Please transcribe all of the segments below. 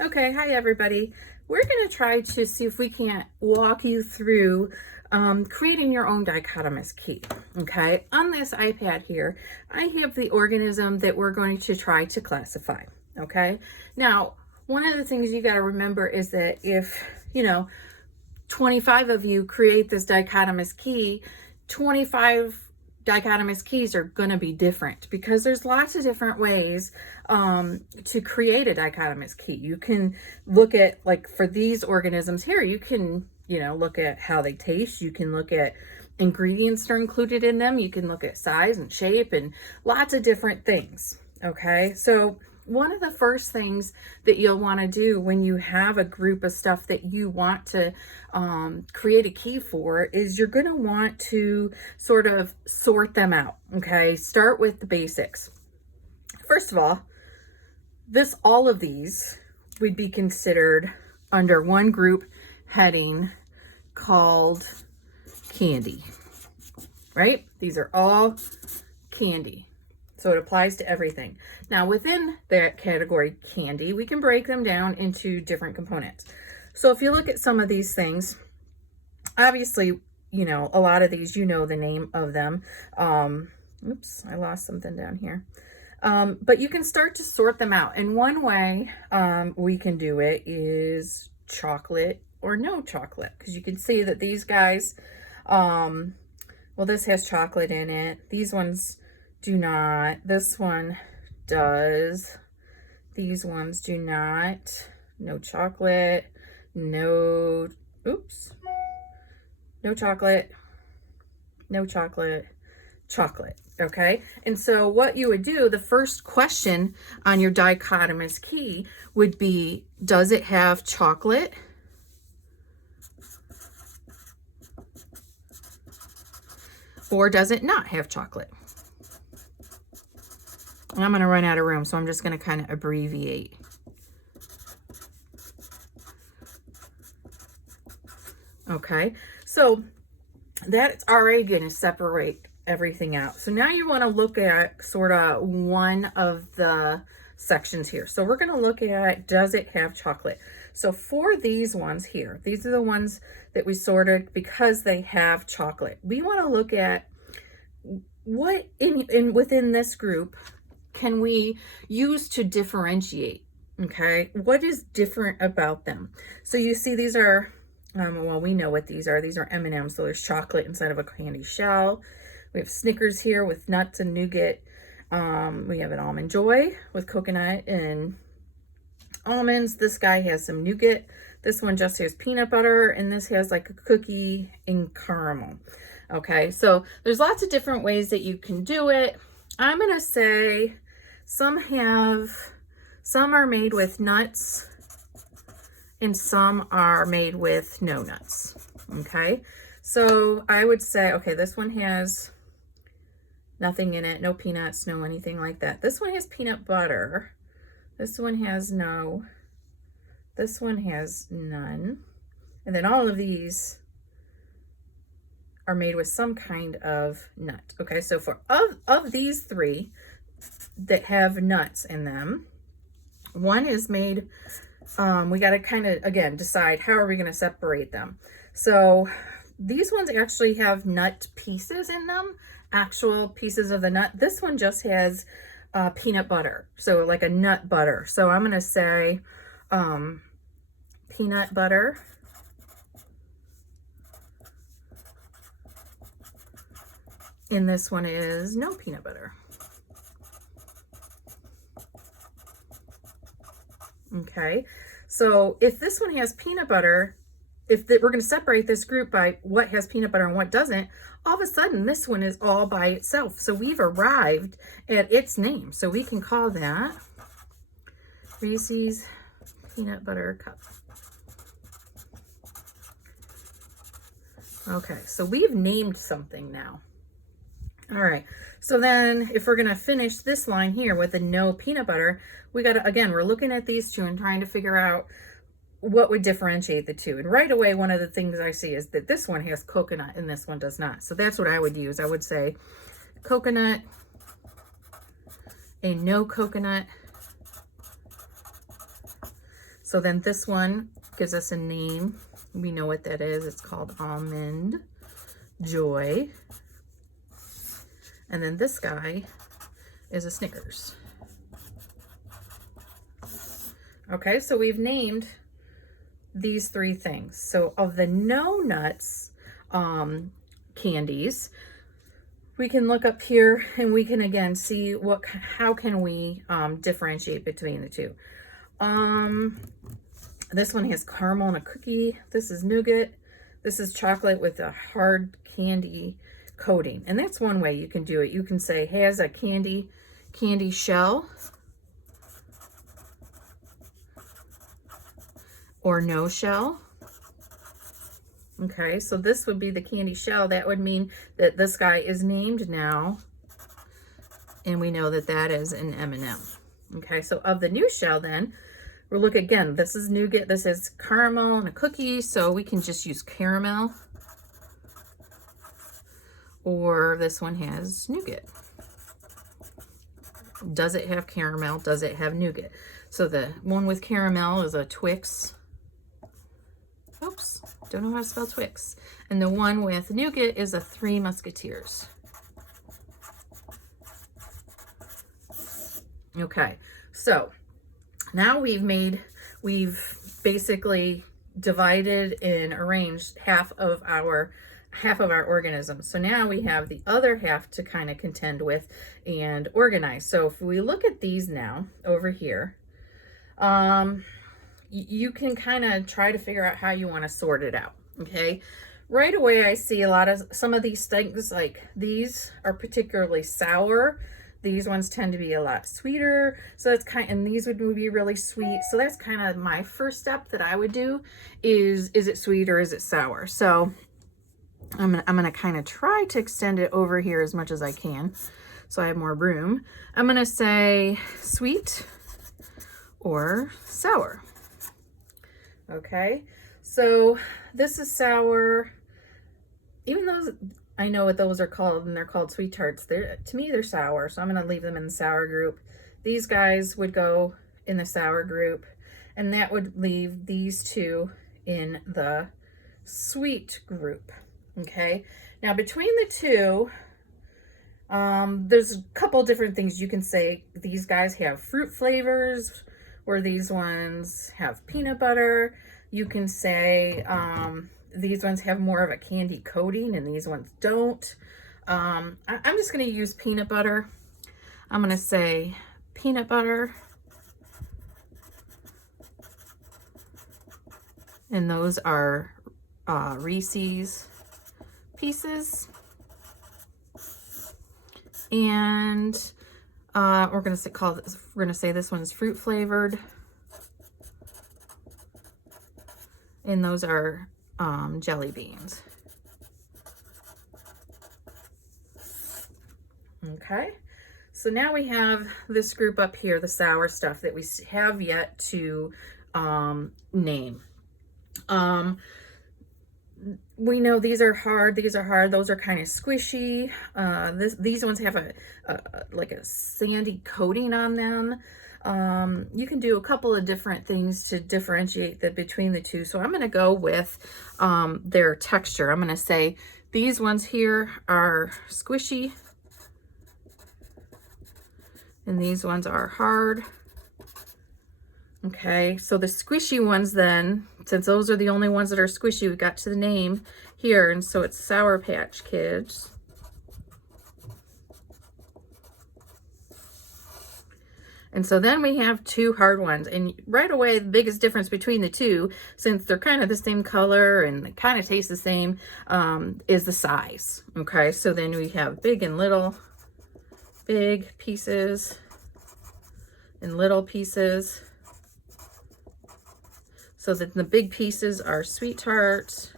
Okay, hi everybody. We're going to try to see if we can't walk you through creating your own dichotomous key. Okay, on this iPad here, I have the organism that we're going to try to classify. Okay, now one of the things you got to remember is that if 25 of you create this dichotomous key, 25 dichotomous keys are going to be different because there's lots of different ways to create a dichotomous key. You can look at, like for these organisms here, you can look at how they taste. You can look at ingredients that are included in them. You can look at size and shape and lots of different things. Okay, so one of the first things that you'll want to do when you have a group of stuff that you want to create a key for is you're going to want to sort of sort them out. Okay, start with the basics. First of all, all of these would be considered under one group heading called candy, right? These are all candy. So it applies to everything. Now within that category candy, we can break them down into different components. So if you look at some of these things, obviously, a lot of these, the name of them. Oops, I lost something down here. But you can start to sort them out. And one way we can do it is chocolate or no chocolate. Because you can see that these guys, well, this has chocolate in it. These ones do not. This one does. These ones do not. No chocolate. No, oops. No chocolate. No chocolate. Chocolate. Okay. And so what you would do, the first question on your dichotomous key would be, does it have chocolate? Or does it not have chocolate? And I'm going to run out of room, so I'm just going to kind of abbreviate. Okay, so that's already going to separate everything out. So now you want to look at sort of one of the sections here. So we're going to look at, does it have chocolate? So for these ones here, these are the ones that we sorted because they have chocolate. We want to look at what within this group can we use to differentiate. Okay, what is different about them? So you see these are well, we know what these are. These are M&Ms, so there's chocolate inside of a candy shell. We have Snickers here with nuts and nougat. We have an Almond Joy with coconut and almonds. This guy has some nougat. This one just has peanut butter, and this has like a cookie and caramel. Okay, so there's lots of different ways that you can do it. I'm gonna say some are made with nuts and some are made with no nuts. Okay, so I would say, okay, this one has nothing in it, no peanuts, no anything like that. This one has peanut butter. This one has no. This one has none. And then all of these are made with some kind of nut. Okay, so for of these three that have nuts in them, one is made, we got to kind of, again, decide how are we going to separate them. So these ones actually have nut pieces in them, actual pieces of the nut. This one just has peanut butter, so like a nut butter. So I'm going to say peanut butter. And this one is no peanut butter. Okay, so if this one has peanut butter, we're going to separate this group by what has peanut butter and what doesn't, all of a sudden this one is all by itself. So we've arrived at its name. So we can call that Reese's Peanut Butter Cup. Okay, so we've named something now. All right, so then if we're going to finish this line here with the no peanut butter, we got to, again, we're looking at these two and trying to figure out what would differentiate the two. And right away, one of the things I see is that this one has coconut and this one does not. So that's what I would use. I would say coconut, a no coconut. So then this one gives us a name. We know what that is. It's called Almond Joy. And then this guy is a Snickers. Okay, so we've named these three things. So of the no nuts candies, we can look up here and we can again see how can we differentiate between the two. This one has caramel and a cookie. This is nougat. This is chocolate with a hard candy coating. And that's one way you can do it. You can say has a candy shell or no shell. Okay, so this would be the candy shell. That would mean that this guy is named now, and we know that that is an M&M. Okay, so of the new shell then, we'll look again. This is nougat, this is caramel and a cookie, so we can just use caramel. Or this one has nougat. Does it have caramel? Does it have nougat? So the one with caramel is a Twix. Oops, don't know how to spell Twix. And the one with nougat is a Three Musketeers. Okay, so now we've basically divided and arranged half of our organisms. So now we have the other half to kind of contend with and organize. So if we look at these now over here, you can kind of try to figure out how you want to sort it out. Okay, right away I see some of these things, like these are particularly sour. These ones tend to be a lot sweeter. So that's and these would be really sweet. So that's kind of my first step that I would do is it sweet or is it sour? So I'm gonna kind of try to extend it over here as much as I can so I have more room. I'm gonna say sweet or sour. Okay, so this is sour. Even though I know what those are called, and they're called sweet tarts, to me they're sour, so I'm going to leave them in the sour group. These guys would go in the sour group, and that would leave these two in the sweet group. Okay, now between the two, there's a couple different things you can say. These guys have fruit flavors, where these ones have peanut butter. You can say these ones have more of a candy coating and these ones don't. I'm just going to use peanut butter. I'm going to say peanut butter. And those are Reese's Pieces. And we're going to say this one's fruit flavored. And those are jelly beans. Okay, so now we have this group up here, the sour stuff that we have yet to name. We know these are hard, those are kind of squishy. These ones have like a sandy coating on them. You can do a couple of different things to differentiate between the two. So I'm going to go with their texture. I'm going to say these ones here are squishy and these ones are hard. Okay, so the squishy ones then, since those are the only ones that are squishy, we got to the name here, and so it's Sour Patch Kids. And so then we have two hard ones, and right away the biggest difference between the two, since they're kind of the same color and they kind of taste the same, is the size. Okay, so then we have big and little, big pieces and little pieces. So that the big pieces are sweet tarts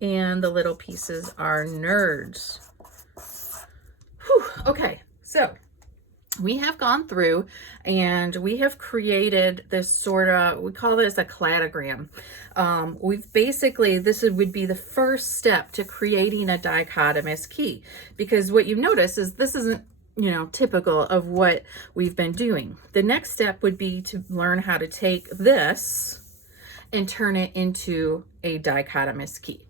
and the little pieces are nerds. Whew, okay, so we have gone through and we have created this sort of, we call this a cladogram. We've basically, would be the first step to creating a dichotomous key, because what you notice is this isn't typical of what we've been doing. The next step would be to learn how to take this and turn it into a dichotomous key.